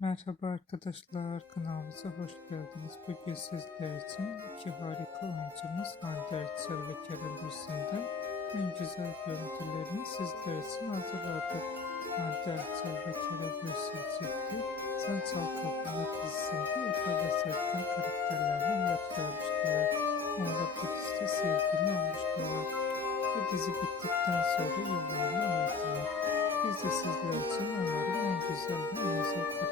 Merhaba arkadaşlar, kanalımıza hoş geldiniz. Bugün sizler için iki harika oyuncumuz Hande Erçel ve Kerem Bürsin'den en güzel görüntülerini sizler için hazırladık. Hande Erçel ve Kerem Bürsin çifti Sen Çal Kapımı dizisinde Efe ve Serkan karakterlerine hayat vermiştiler. Onlar bu dizide sevgili olmuştular. Bu dizi bittikten sonra yıllarına ayırdılar. Biz de sizler için onların en güzel ve en özel